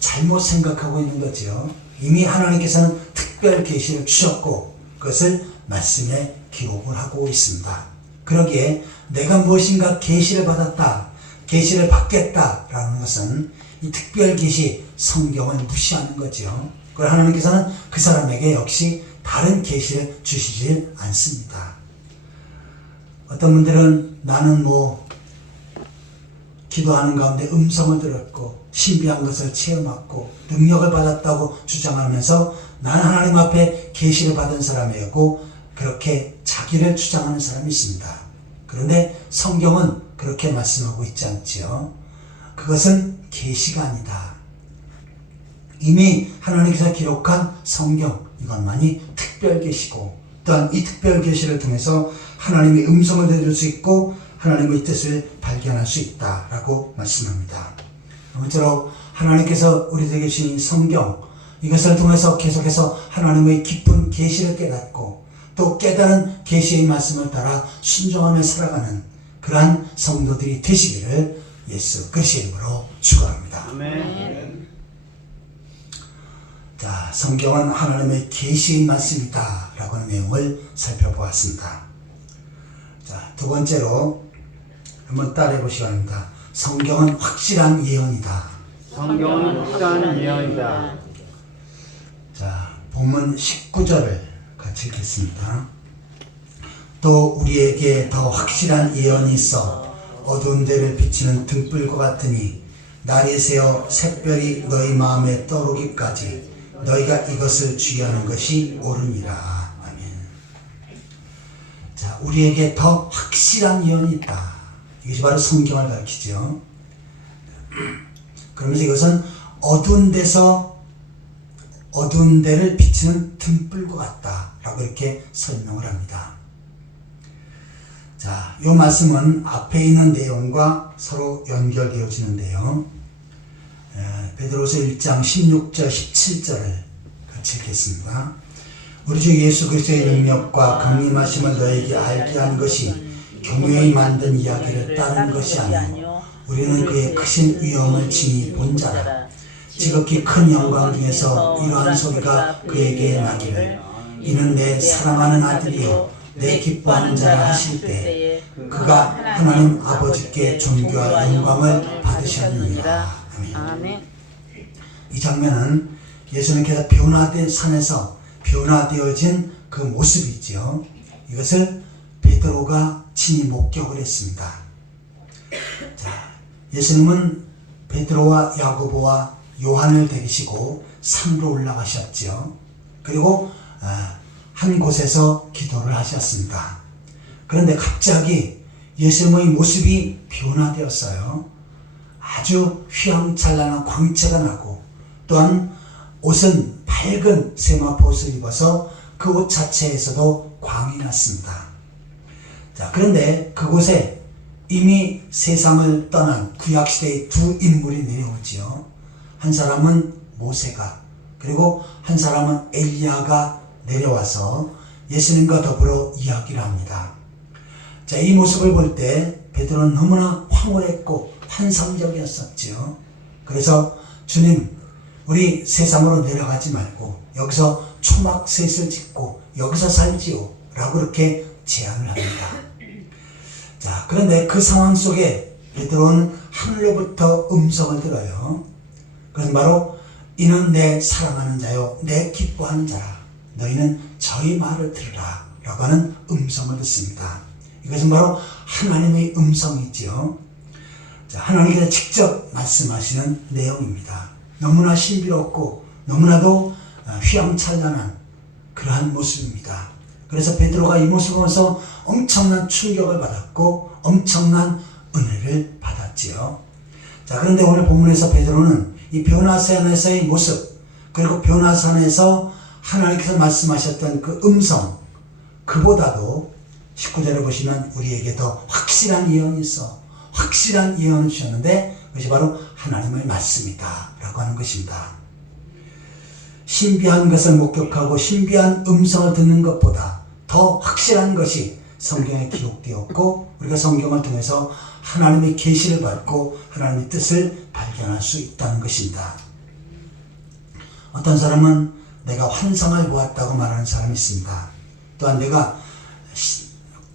잘못 생각하고 있는 거죠. 이미 하나님께서는 특별 계시를 주셨고 그것을 말씀에 기록을 하고 있습니다. 그러기에 내가 무엇인가 계시를 받았다, 계시를 받겠다라는 것은 이 특별 계시 성경을 무시하는 거죠. 그리고 하나님께서는 그 사람에게 역시 다른 계시를 주시질 않습니다. 어떤 분들은 나는 기도하는 가운데 음성을 들었고 신비한 것을 체험했고 능력을 받았다고 주장하면서 나는 하나님 앞에 계시를 받은 사람이고 그렇게 자기를 주장하는 사람이 있습니다. 그런데 성경은 그렇게 말씀하고 있지 않지요. 그것은 계시가 아니다. 이미 하나님께서 기록한 성경, 이것만이 특별 계시고 또한 이 특별 계시를 통해서 하나님의 음성을 들을 수 있고 하나님의 뜻을 발견할 수 있다라고 말씀합니다. 아무쪼록 하나님께서 우리에게 주신 성경, 이것을 통해서 계속해서 하나님의 깊은 계시를 깨닫고 또 깨달은 계시의 말씀을 따라 순종하며 살아가는 그러한 성도들이 되시기를 예수 그리스도의 이름으로 축원합니다. 아멘. 자, 성경은 하나님의 계시의 말씀이다 라고 하는 내용을 살펴보았습니다. 자, 두 번째로 한번 따라해 보시기 바랍니다. 성경은 확실한 예언이다. 성경은 확실한 예언이다. 자, 본문 19절을 같이 읽겠습니다. 또 우리에게 더 확실한 예언이 있어 어두운 데를 비치는 등불과 같으니 날이 새어 샛별이 너희 마음에 떠오르기까지 너희가 이것을 주의하는 것이 옳으니라. 아멘. 자, 우리에게 더 확실한 예언이 있다. 이것이 바로 성경을 가르치죠. 그러면서 이것은 어두운 데를 비치는 등불과 같다라고 이렇게 설명을 합니다. 자, 이 말씀은 앞에 있는 내용과 서로 연결되어지는데요. 베드로서 1장 16절 17절을 같이 읽겠습니다. 우리 주 예수 그리스도의 능력과 강림하심을 너에게 알게 한 것이 교묘히 만든 이야기를 따른 것이 아니오 우리는 그의 크신 위엄을 친히 본 자라. 지극히 큰 영광 중에서 이러한 소리가 그에게 나기를 이는 내 사랑하는 아들이요 내 기뻐하는 자라 하실 때 그가 하나님 아버지께 존귀와 영광을 받으셨느니라. 아멘. 이 장면은 예수님께서 변화된 산에서 변화되어진 그 모습이죠. 이것을 베드로가 친히 목격을 했습니다. 자, 예수님은 베드로와 야고보와 요한을 데리시고 산으로 올라가셨죠. 그리고 한 곳에서 기도를 하셨습니다. 그런데 갑자기 예수님의 모습이 변화되었어요. 아주 휘황찬란한 광채가 나고 또한 옷은 밝은 세마포옷을 입어서 그 옷 자체에서도 광이 났습니다. 자, 그런데 그곳에 이미 세상을 떠난 구약시대의 두 인물이 내려오지요. 한 사람은 모세가 그리고 한 사람은 엘리야가 내려와서 예수님과 더불어 이야기를 합니다. 자, 이 모습을 볼 때 베드로는 너무나 황홀했고 환상적이었었죠. 그래서 주님, 우리 세상으로 내려가지 말고 여기서 초막셋을 짓고 여기서 살지요 라고 이렇게 제안을 합니다. 자, 그런데 그 상황 속에 베드로는 하늘로부터 음성을 들어요. 그것은 바로 이는 내 사랑하는 자요 내 기뻐하는 자라. 너희는 저희 말을 들으라 라고 하는 음성을 듣습니다. 이것은 바로 하나님의 음성이지요. 자, 하나님께서 직접 말씀하시는 내용입니다. 너무나 신비롭고 너무나도 휘황찬란한 그러한 모습입니다. 그래서 베드로가 이 모습을 보면서 엄청난 충격을 받았고 엄청난 은혜를 받았지요. 자, 그런데 오늘 본문에서 베드로는 이 변화산에서의 모습 그리고 변화산에서 하나님께서 말씀하셨던 그 음성 그보다도 19절을 보시면 우리에게 더 확실한 예언이 있어 확실한 예언을 주셨는데 그것이 바로 하나님의 말씀이다 라고 하는 것입니다. 신비한 것을 목격하고 신비한 음성을 듣는 것보다 더 확실한 것이 성경에 기록되었고 우리가 성경을 통해서 하나님의 계시를 받고 하나님의 뜻을 발견할 수 있다는 것입니다. 어떤 사람은 내가 환상을 보았다고 말하는 사람이 있습니다. 또한 내가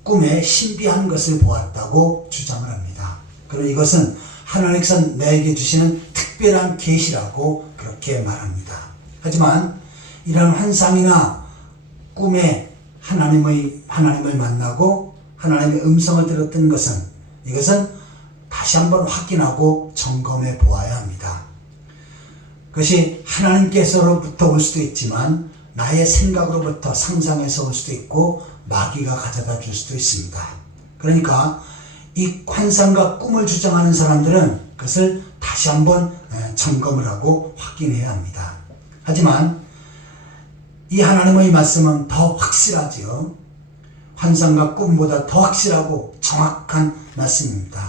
꿈에 신비한 것을 보았다고 주장을 합니다. 그리고 이것은 하나님께서 내게 주시는 특별한 계시라고 그렇게 말합니다. 하지만 이런 환상이나 꿈에 하나님을 만나고 하나님의 음성을 들었던 것은 이것은 다시 한번 확인하고 점검해 보아야 합니다. 그것이 하나님께서로부터 올 수도 있지만 나의 생각으로부터 상상해서 올 수도 있고 마귀가 가져다 줄 수도 있습니다. 그러니까 이 환상과 꿈을 주장하는 사람들은 그것을 다시 한번 점검을 하고 확인해야 합니다. 하지만 이 하나님의 말씀은 더 확실하지요. 환상과 꿈보다 더 확실하고 정확한 말씀입니다.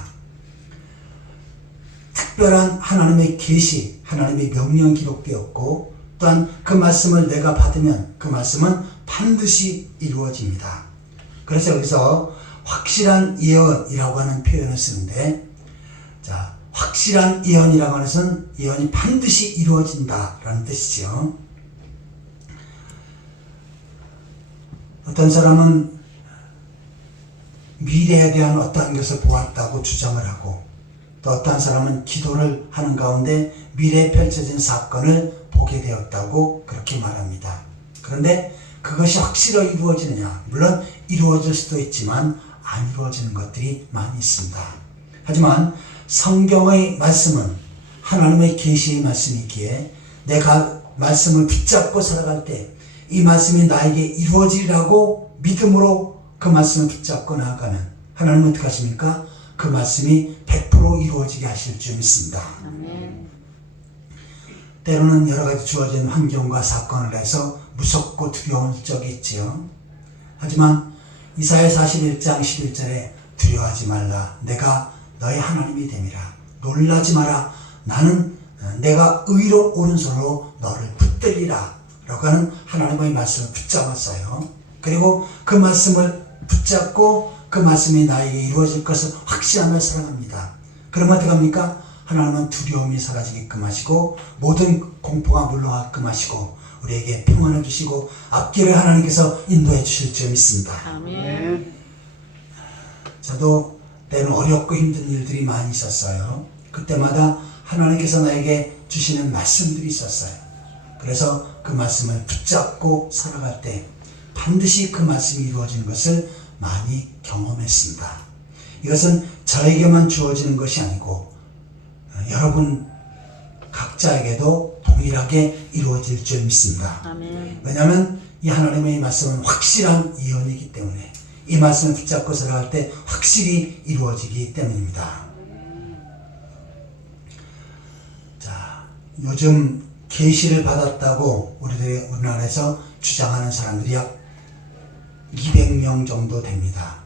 특별한 하나님의 계시, 하나님의 명령 기록되었고 또한 그 말씀을 내가 받으면 그 말씀은 반드시 이루어집니다. 그래서 여기서 확실한 예언이라고 하는 표현을 쓰는데, 자, 확실한 예언이라고 하는 것은 예언이 반드시 이루어진다라는 뜻이죠. 어떤 사람은 미래에 대한 어떠한 것을 보았다고 주장을 하고, 또 어떤 사람은 기도를 하는 가운데 미래에 펼쳐진 사건을 보게 되었다고 그렇게 말합니다. 그런데 그것이 확실하게 이루어지느냐? 물론 이루어질 수도 있지만 안 이루어지는 것들이 많이 있습니다. 하지만 성경의 말씀은 하나님의 계시의 말씀이기에 내가 말씀을 붙잡고 살아갈 때 이 말씀이 나에게 이루어지리라고 믿음으로 그 말씀을 붙잡고 나아가면 하나님은 어떻게 하십니까? 그 말씀이 100% 이루어지게 하실 줄 믿습니다. 아멘. 때로는 여러 가지 주어진 환경과 사건을 해서 무섭고 두려운 적이 있지요. 하지만 이사야 41장 11절에 두려워하지 말라. 내가 너의 하나님이 됨이라. 놀라지 마라. 나는 내가 의로 오른손으로 너를 붙들리라. 라고 하는 하나님의 말씀을 붙잡았어요. 그리고 그 말씀을 붙잡고 그 말씀이 나에게 이루어질 것을 확신하며 살아갑니다. 그러면 어떻게 합니까? 하나님은 두려움이 사라지게끔 하시고 모든 공포가 물러가게끔 하시고 우리에게 평안을 주시고 앞길을 하나님께서 인도해 주실 줄 믿습니다. 아멘. 저도 때는 어렵고 힘든 일들이 많이 있었어요. 그때마다 하나님께서 나에게 주시는 말씀들이 있었어요. 그래서 그 말씀을 붙잡고 살아갈 때 반드시 그 말씀이 이루어지는 것을 많이 경험했습니다. 이것은 저에게만 주어지는 것이 아니고 여러분 각자에게도 동일하게 이루어질 줄 믿습니다. 아멘. 왜냐하면 이 하나님의 말씀은 확실한 예언이기 때문에 이 말씀을 붙잡고 살아갈 때 확실히 이루어지기 때문입니다. 자, 요즘 계시를 받았다고 우리나라에서 주장하는 사람들이 약 200명 정도 됩니다.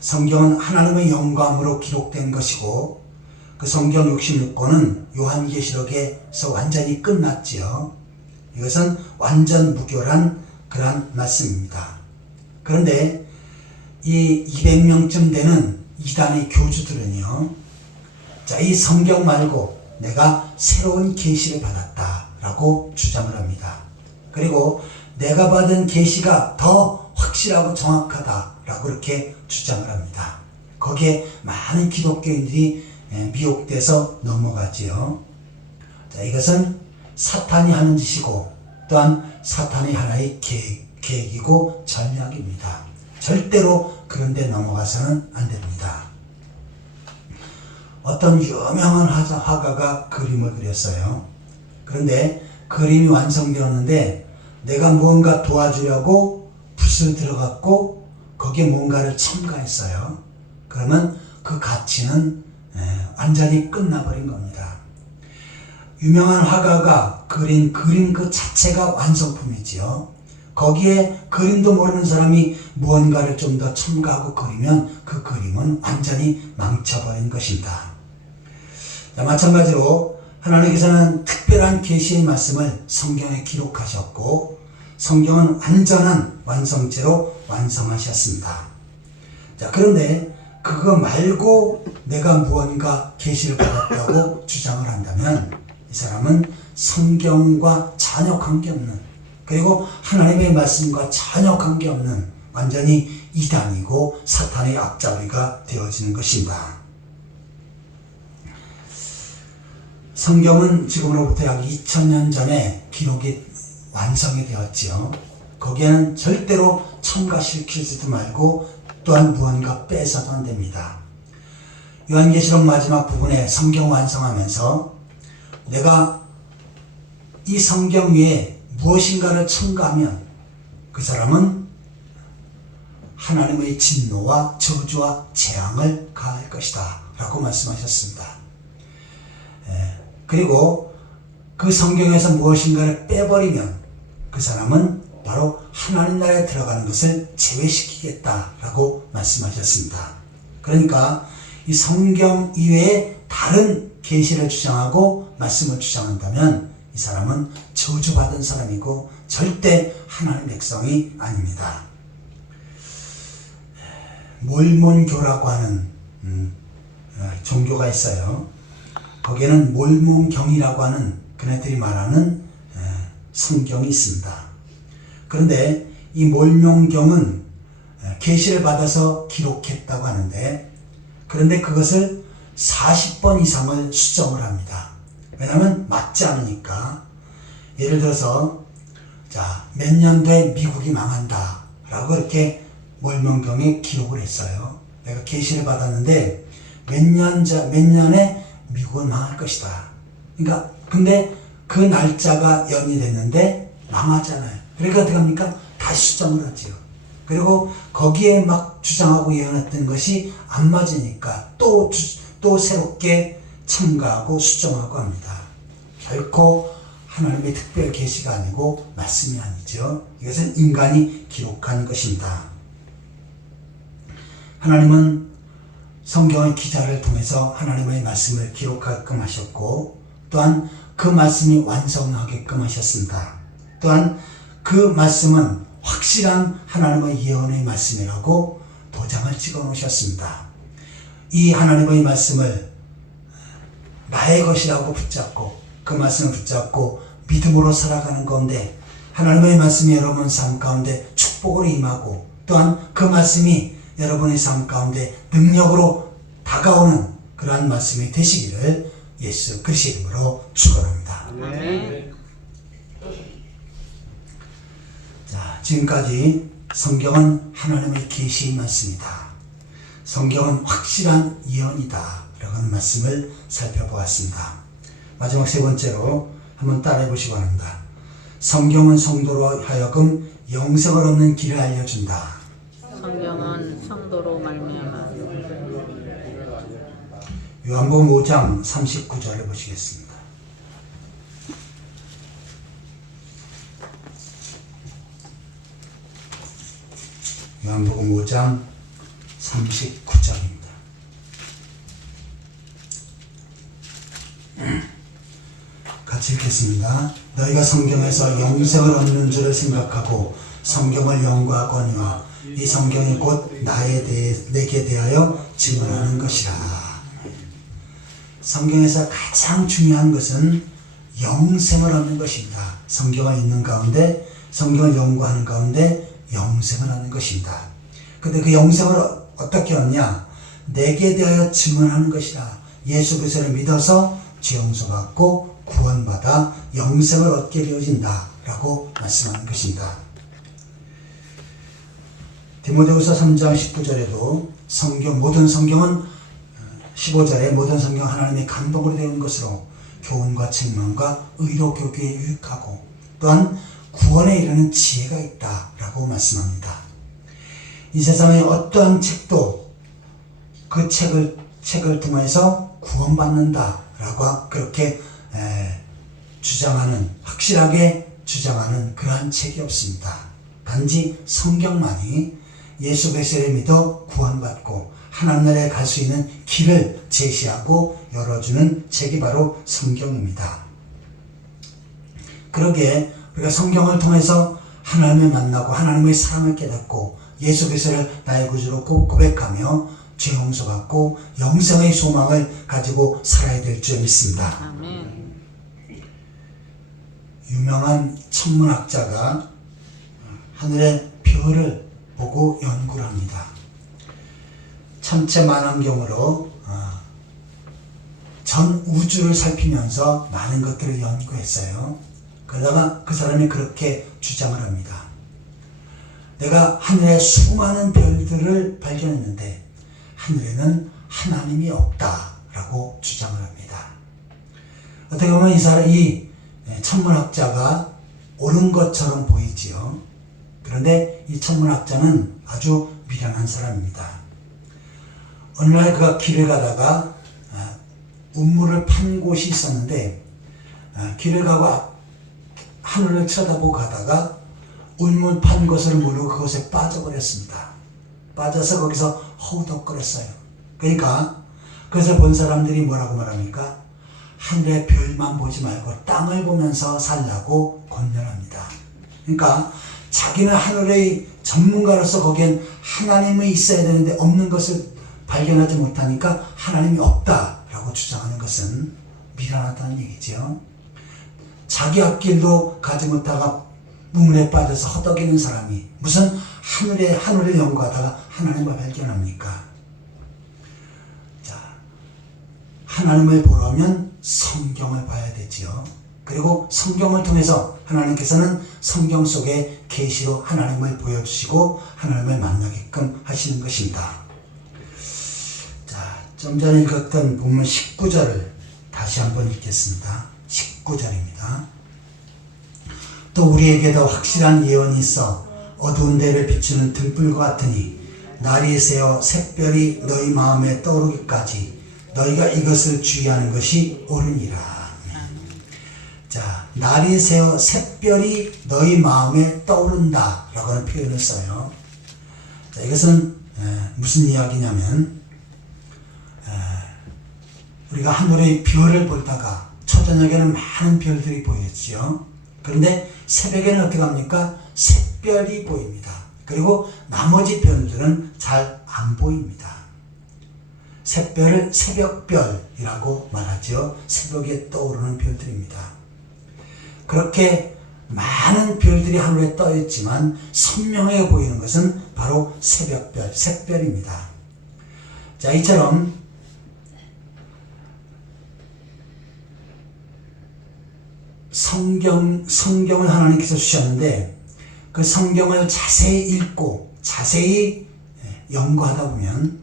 성경은 하나님의 영감으로 기록된 것이고 그 성경 66권은 요한계시록에서 완전히 끝났지요. 이것은 완전 무교란 그런 말씀입니다. 그런데 이 200명쯤 되는 이단의 교주들은요, 자, 이 성경 말고 내가 새로운 계시를 받았다라고 주장을 합니다. 그리고 내가 받은 계시가 더 확실하고 정확하다라고 이렇게 주장을 합니다. 거기에 많은 기독교인들이 미혹돼서 넘어가지요. 자, 이것은 사탄이 하는 짓이고 또한 사탄의 하나의 계획이고 전략입니다. 절대로 그런 데 넘어가서는 안 됩니다. 어떤 유명한 화가가 그림을 그렸어요. 그런데 그림이 완성되었는데 내가 무언가 도와주려고 붓을 들어갔고 거기에 뭔가를 첨가했어요. 그러면 그 가치는 완전히 끝나버린 겁니다. 유명한 화가가 그린 그림 그 자체가 완성품이지요. 거기에 그림도 모르는 사람이 무언가를 좀 더 첨가하고 그리면 그 그림은 완전히 망쳐버린 것입니다. 자, 마찬가지로 하나님께서는 특별한 계시의 말씀을 성경에 기록하셨고 성경은 완전한 완성체로 완성하셨습니다. 자, 그런데 그거 말고 내가 무언가 계시를 받았다고 주장을 한다면 이 사람은 성경과 전혀 관계없는, 그리고 하나님의 말씀과 전혀 관계없는 완전히 이단이고 사탄의 앞잡이가 되어지는 것입니다. 성경은 지금으로부터 약 2000년 전에 기록이 완성이 되었지요. 거기에는 절대로 첨가시키지도 말고 또한 무언가 빼서도 안 됩니다. 요한계시록 마지막 부분에 성경 완성하면서 내가 이 성경 위에 무엇인가를 첨가하면 그 사람은 하나님의 진노와 저주와 재앙을 가할 것이다 라고 말씀하셨습니다. 그리고 그 성경에서 무엇인가를 빼버리면 그 사람은 바로 하나님 나라에 들어가는 것을 제외시키겠다라고 말씀하셨습니다. 그러니까 이 성경 이외에 다른 계시를 주장하고 말씀을 주장한다면 이 사람은 저주받은 사람이고 절대 하나님의 백성이 아닙니다. 몰몬교라고 하는 종교가 있어요. 거기에는 몰몬경이라고 하는 그네들이 말하는 성경이 있습니다. 그런데 이 몰몬경은 계시를 받아서 기록했다고 하는데, 그런데 그것을 40번 이상을 수정을 합니다. 왜냐하면 맞지 않으니까. 예를 들어서 몇 년도에 미국이 망한다 라고 이렇게 몰몬경에 기록을 했어요. 내가 계시를 받았는데 몇 년에 미국은 망할 것이다. 그러니까 근데 그 날짜가 연이 됐는데 망하잖아요. 그러니까 어떻게 합니까? 다시 수정을 하지요. 그리고 거기에 막 주장하고 예언했던 것이 안 맞으니까 또 새롭게 첨가하고 수정하고 합니다. 결코 하나님의 특별 계시가 아니고 말씀이 아니죠. 이것은 인간이 기록한 것입니다. 하나님은 성경의 기자를 통해서 하나님의 말씀을 기록하게끔 하셨고, 또한 그 말씀이 완성하게끔 하셨습니다. 또한 그 말씀은 확실한 하나님의 예언의 말씀이라고 도장을 찍어 놓으셨습니다. 이 하나님의 말씀을 나의 것이라고 붙잡고 그 말씀을 붙잡고 믿음으로 살아가는 가운데 하나님의 말씀이 여러분 삶 가운데 축복으로 임하고, 또한 그 말씀이 여러분의 삶 가운데 능력으로 다가오는 그러한 말씀이 되시기를 예수 그리스도의 이름으로 축원합니다. 네. 자, 지금까지 성경은 하나님의 계시의 말씀이다. 성경은 확실한 예언이다. 라는 말씀을 살펴보았습니다. 마지막 세 번째로 한번 따라해 보시기 바랍니다. 성경은 성도로 하여금 영생을 얻는 길을 알려준다. 성경은 성도로 말미암아 요한복음 5장 39절을 보시겠습니다. 요한복음 5장 39절입니다. 같이 읽겠습니다. 너희가 성경에서 영생을 얻는 줄을 생각하고 성경을 연구하거니와 이 성경이 곧 내게 대하여 증언하는 것이라. 성경에서 가장 중요한 것은 영생을 얻는 것입니다. 성경을 읽는 가운데, 성경을 연구하는 가운데 영생을 얻는 것입니다. 그런데 그 영생을 어떻게 얻냐? 내게 대하여 증언하는 것이라. 예수 그리스도를 믿어서 죄 용서받고 구원받아 영생을 얻게 되어진다 라고 말씀하는 것입니다. 디모데후서 3장 19절에도 모든 성경은 15절에 모든 성경 하나님의 감동으로 되어 온 것으로 교훈과 책망과 의로 교육에 유익하고 또한 구원에 이르는 지혜가 있다 라고 말씀합니다. 이 세상에 어떠한 책도 그 책을 통해서 구원받는다 라고 그렇게 확실하게 주장하는 그러한 책이 없습니다. 단지 성경만이 예수 그리스도를 믿어 구원받고 하나님 나라에 갈 수 있는 길을 제시하고 열어주는 책이 바로 성경입니다. 그러기에 우리가 성경을 통해서 하나님을 만나고 하나님의 사랑을 깨닫고 예수 그리스도를 나의 구주로 고백하며 죄 용서받고 영생의 소망을 가지고 살아야 될 줄 믿습니다. 아멘. 유명한 천문학자가 하늘의 별을 보고 연구를 합니다. 천체 만원경으로 전 우주를 살피면서 많은 것들을 연구했어요. 그러다가 그 사람이 그렇게 주장을 합니다. 내가 하늘에 수많은 별들을 발견했는데 하늘에는 하나님이 없다라고 주장을 합니다. 어떻게 보면 이 천문학자가 옳은 것처럼 보이지요. 그런데 이 천문학자는 아주 미련한 사람입니다. 어느 날 그가 길을 가다가 운물을 판 곳이 있었는데 길을 가고 하늘을 쳐다보고 가다가 운물 판 것을 모르고 그곳에 빠져버렸습니다. 빠져서 거기서 허우덕거렸어요. 그러니까 그것을 본 사람들이 뭐라고 말합니까? 하늘의 별만 보지 말고 땅을 보면서 살라고 권면합니다. 그러니까 자기는 하늘의 전문가로서 거기엔 하나님이 있어야 되는데 없는 것을 발견하지 못하니까 하나님이 없다라고 주장하는 것은 미련하다는 얘기죠. 자기 앞길도 가지 못하가 우물에 빠져서 허덕이는 사람이 무슨 하늘을 연구하다가 하나님을 발견합니까? 자, 하나님을 보려면 성경을 봐야 되지요. 그리고 성경을 통해서 하나님께서는 성경 속의 계시로 하나님을 보여주시고 하나님을 만나게끔 하시는 것입니다. 자, 좀 전에 읽었던 본문 19절을 다시 한번 읽겠습니다. 19절입니다. 또 우리에게도 확실한 예언이 있어 어두운 데를 비추는 등불과 같으니 날이 새어 샛별이 너희 마음에 떠오르기까지 너희가 이것을 주의하는 것이 옳으니라. 자, 날이 새어 샛별이 너희 마음에 떠오른다 라고 하는 표현을 써요. 자, 이것은 무슨 이야기냐면 우리가 하늘의 별을 보다가 초저녁에는 많은 별들이 보였죠. 그런데 새벽에는 어떻게 합니까? 샛별이 보입니다. 그리고 나머지 별들은 잘 안 보입니다. 샛별을 새벽별이라고 말하죠. 새벽에 떠오르는 별들입니다. 그렇게 많은 별들이 하늘에 떠 있지만 선명하게 보이는 것은 바로 새벽별, 샛별입니다. 자, 이처럼 성경을 하나님께서 주셨는데 그 성경을 자세히 읽고 자세히 연구하다 보면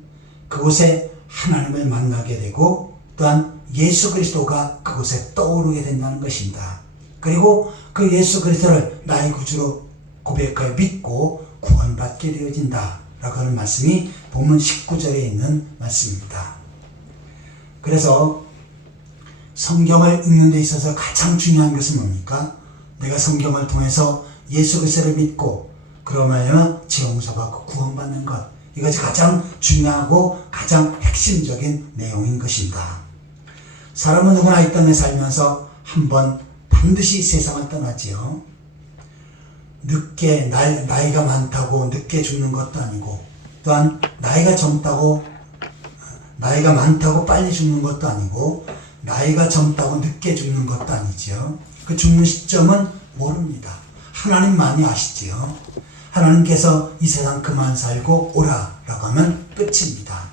그곳에 하나님을 만나게 되고 또한 예수 그리스도가 그곳에 떠오르게 된다는 것입니다. 그리고 그 예수 그리스도를 나의 구주로 고백하여 믿고 구원받게 되어진다 라고 하는 말씀이 본문 19절에 있는 말씀입니다. 그래서 성경을 읽는 데 있어서 가장 중요한 것은 뭡니까? 내가 성경을 통해서 예수 그리스도를 믿고 그러면 죄 용서받고 구원받는 것, 이것이 가장 중요하고 가장 핵심적인 내용인 것입니다. 사람은 누구나 이 땅에 살면서 한번 반드시 세상을 떠나지요. 늦게 나이가 많다고 늦게 죽는 것도 아니고 또한 나이가 많다고 빨리 죽는 것도 아니고 나이가 젊다고 늦게 죽는 것도 아니죠. 그 죽는 시점은 모릅니다. 하나님만이 아시지요. 하나님께서 이 세상 그만 살고 오라 라고 하면 끝입니다.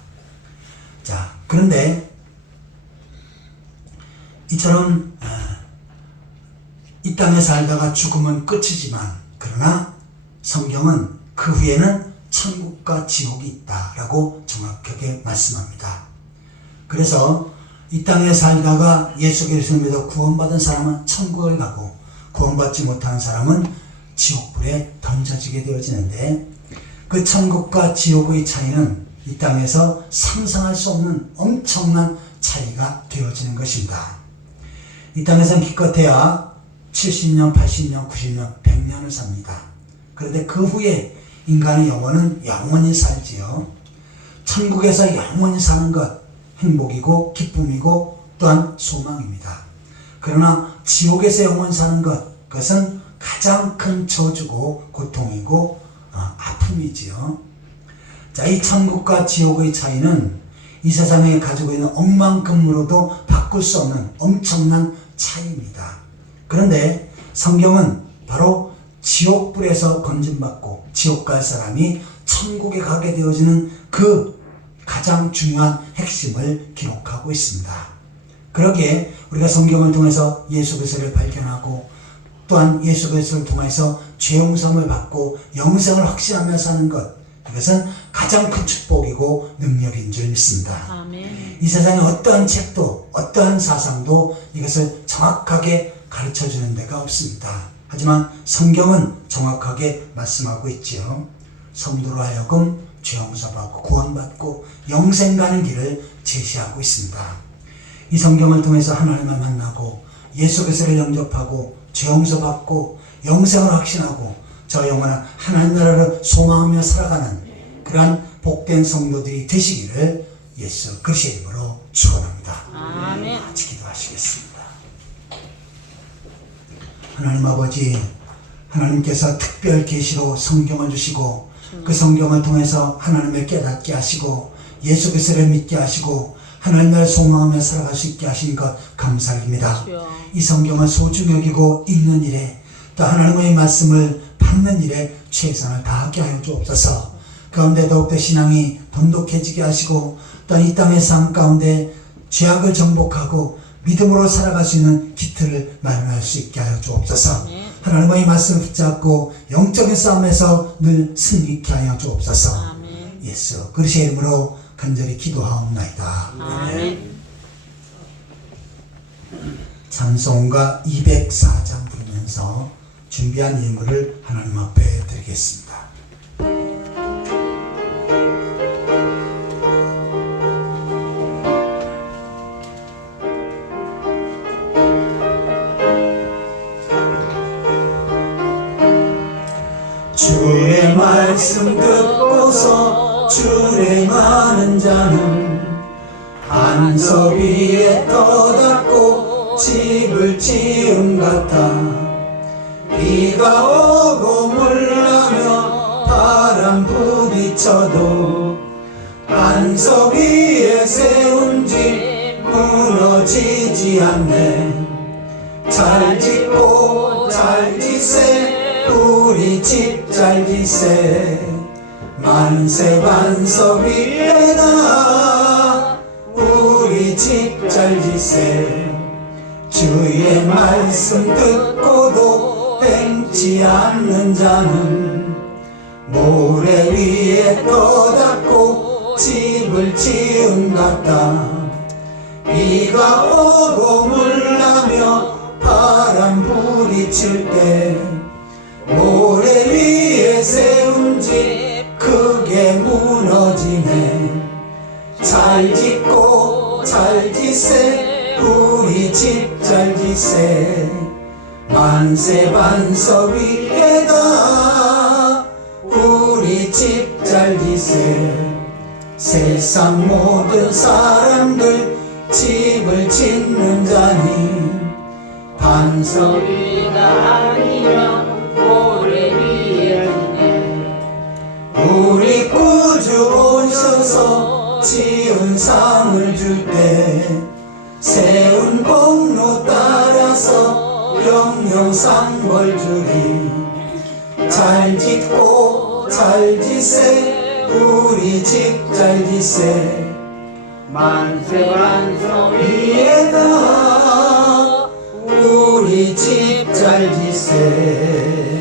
자, 그런데 이처럼 이 땅에 살다가 죽으면 끝이지만 그러나 성경은 그 후에는 천국과 지옥이 있다라고 정확하게 말씀합니다. 그래서 이 땅에 살다가 예수 그리스도를 믿어 구원받은 사람은 천국을 가고 구원받지 못하는 사람은 지옥불에 던져지게 되어지는데 그 천국과 지옥의 차이는 이 땅에서 상상할 수 없는 엄청난 차이가 되어지는 것입니다. 이 땅에서는 기껏해야 70년, 80년, 90년, 100년을 삽니다. 그런데 그 후에 인간의 영혼은 영원히 살지요. 천국에서 영원히 사는 것, 행복이고 기쁨이고 또한 소망입니다. 그러나 지옥에서 영원히 사는 것, 그것은 가장 큰 저주고 고통이고 아픔이지요. 자, 이 천국과 지옥의 차이는 이 세상에 가지고 있는 억만큼으로도 바꿀 수 없는 엄청난 차이입니다. 그런데 성경은 바로 지옥불에서 건짐받고 지옥 갈 사람이 천국에 가게 되어지는 그 가장 중요한 핵심을 기록하고 있습니다. 그러기에 우리가 성경을 통해서 예수 그리스도를 발견하고 또한 예수 그리스도를 통해서 죄 용서를 받고 영생을 확신하며 사는 것, 이것은 가장 큰 축복이고 능력인 줄 믿습니다. 아멘. 이 세상에 어떠한 책도 어떠한 사상도 이것을 정확하게 가르쳐주는 데가 없습니다. 하지만 성경은 정확하게 말씀하고 있지요. 성도로 하여금 죄 용서받고 구원받고 영생 가는 길을 제시하고 있습니다. 이 성경을 통해서 하나님을 만나고 예수 그리스도를 영접하고 죄 용서받고 영생을 확신하고 저 영원한 하나님 나라를 소망하며 살아가는 그러한 복된 성도들이 되시기를 예수 그리스도의 이름으로 축원합니다. 아멘. 같이 기도하시겠습니다. 하나님 아버지, 하나님께서 특별 계시로 성경을 주시고 그 성경을 통해서 하나님을 깨닫게 하시고 예수 그리스도를 믿게 하시고 하나님을 소망하며 살아갈 수 있게 하신 것 감사드립니다. 이 성경을 소중히 여기고 읽는 일에 또 하나님의 말씀을 받는 일에 최선을 다하게 하여 주옵소서. 가운데 더욱더 신앙이 돈독해지게 하시고 또 이 땅의 삶 가운데 죄악을 정복하고 믿음으로 살아갈 수 있는 기틀을 마련할 수 있게 하여 주옵소서. 하나님의 말씀을 붙잡고 영적인 싸움에서 늘 승리케 하여 주옵소서. 아멘. 예수 그리스도의 이름으로 간절히 기도하옵나이다. 아멘. 찬송가 204장 부르면서 준비한 예물을 하나님 앞에 드리겠습니다. 주의 말씀 듣고서 출행하는 자는 반석 위에 떠닫고 집을 지은 같아. 비가 오고 물나며 바람 부딪혀도 반석 위에 세운 집 무너지지 않네. 잘 짓고 잘 지세 우리 집 잘 지세. 만세 반석 위에다 우리 집 잘 지세. 주의 말씀 듣고도 땡지 않는 자는 모래 위에 떠닫고 집을 지은 같다. 비가 오고 물나며 바람 부딪힐 때 모래 위에 세운 집 크게 무너지네. 잘 짓고 잘 지세 우리 집 잘 지세. 만세 반석 위에다 우리 집 잘 지세. 세상 모든 사람들 집을 짓는 자니 반석 위가 아니면 모래 위에 있네. 우리 구주 오셔서 지은 상을 줄 때 세운 공로 따라서 영영 상 벌 주리. 잘 짓고 잘 지세 우리 집 잘 지세. 만세 반석 위에다 우리 집 잘 지세.